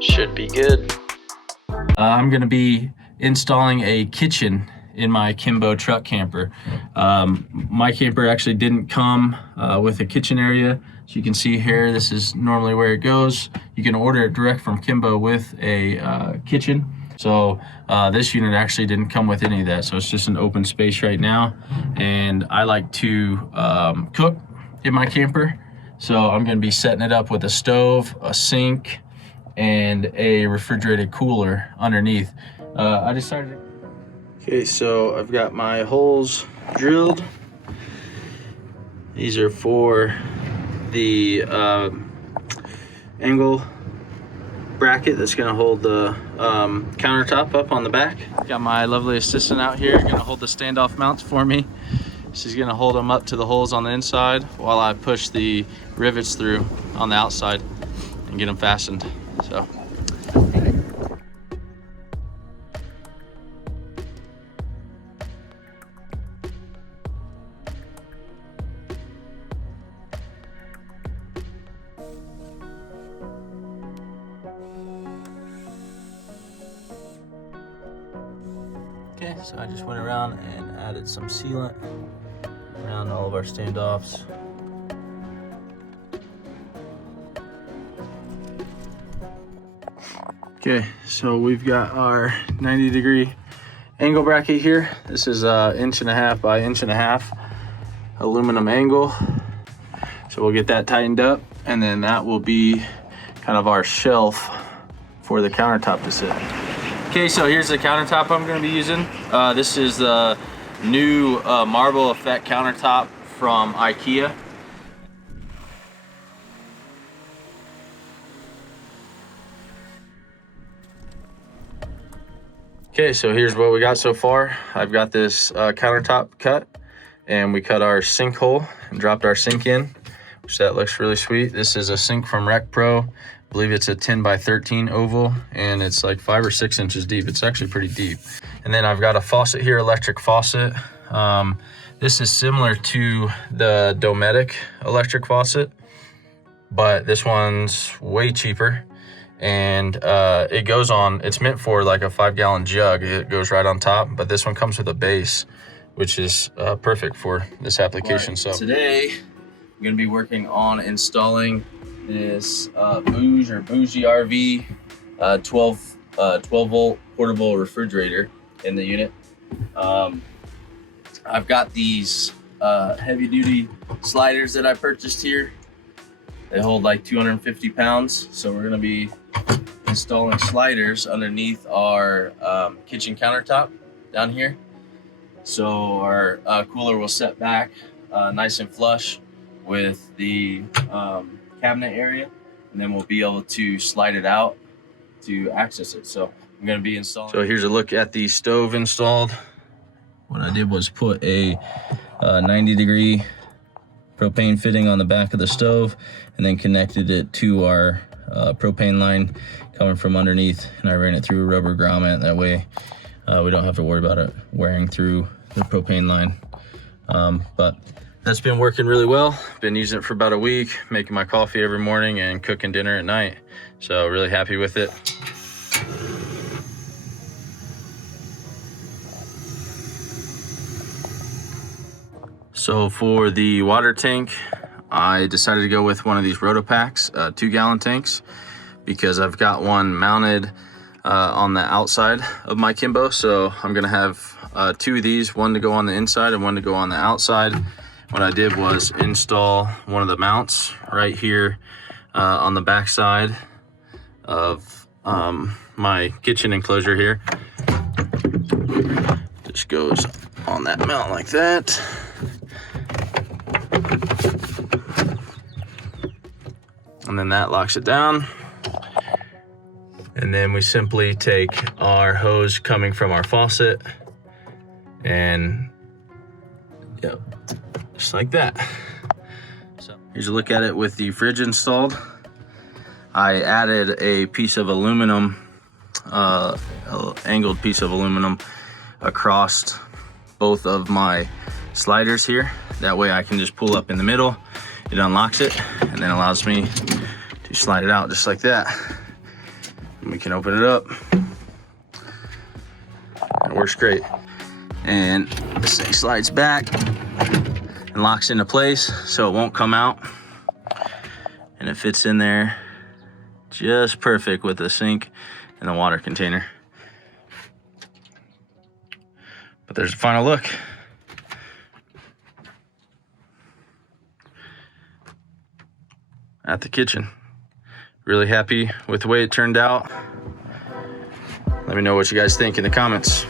Should be good. I'm gonna be installing a kitchen in my Kimbo truck camper. My camper actually didn't come with a kitchen area. So you can see here, this is normally where it goes. You can order it direct from Kimbo with a kitchen. So this unit actually didn't come with any of that. So it's just an open space right now. And I like to cook in my camper. So I'm gonna be setting it up with a stove, a sink, and a refrigerated cooler underneath. I decided. Okay, so I've got my holes drilled. These are for the angle bracket that's gonna hold the countertop up on the back. Got my lovely assistant out here, gonna hold the standoff mounts for me. She's gonna hold them up to the holes on the inside while I push the rivets through on the outside and get them fastened. So. Okay, so I just went around and added some sealant around all of our standoffs. Okay, so we've got our 90-degree angle bracket here. This is 1.5 inches by 1.5 inches aluminum angle. So we'll get that tightened up, and then that will be kind of our shelf for the countertop to sit. Okay, so here's the countertop I'm going to be using. This is the new marble effect countertop from IKEA. Okay, so here's what we got so far. I've got this countertop cut, and we cut our sink hole and dropped our sink in, which that looks really sweet. This is a sink from Rec Pro. I believe it's a 10 by 13 oval, and it's like 5 or 6 inches deep. It's actually pretty deep. And then I've got a faucet here, electric faucet. This is similar to the Dometic electric faucet, but this one's way cheaper. And it goes on, it's meant for like a 5-gallon jug. It goes right on top, but this one comes with a base, which is perfect for this application. Right. So today, I'm gonna be working on installing this bougerv 12 volt portable refrigerator in the unit. I've got these heavy duty sliders that I purchased here. They hold like 250 pounds. So we're gonna be installing sliders underneath our kitchen countertop down here. So our cooler will set back nice and flush with the cabinet area, and then we'll be able to slide it out to access it. So I'm going to be installing. So here's a look at the stove installed. What I did was put a 90-degree propane fitting on the back of the stove, and then connected it to our propane line coming from underneath, and I ran it through a rubber grommet. That way we don't have to worry about it wearing through the propane line. But that's been working really well. Been using it for about a week, making my coffee every morning and cooking dinner at night. So really happy with it. So for the water tank, I decided to go with one of these rotopax 2-gallon tanks, because I've got one mounted on the outside of my Kimbo. So I'm gonna have 2 of these, one to go on the inside and one to go on the outside. What I did was install one of the mounts right here on the back side of my kitchen enclosure here. Just goes on that mount like that. And then that locks it down. And then we simply take our hose coming from our faucet and yep, just like that. So here's a look at it with the fridge installed. I added a piece of aluminum, angled piece of aluminum across both of my sliders here. That way I can just pull up in the middle, it unlocks it, and then allows me to slide it out just like that. And we can open it up. It works great. And this thing slides back and locks into place so it won't come out. And it fits in there just perfect with the sink and the water container. But there's a final look. At the kitchen. Really happy with the way it turned out. Let me know what you guys think in the comments.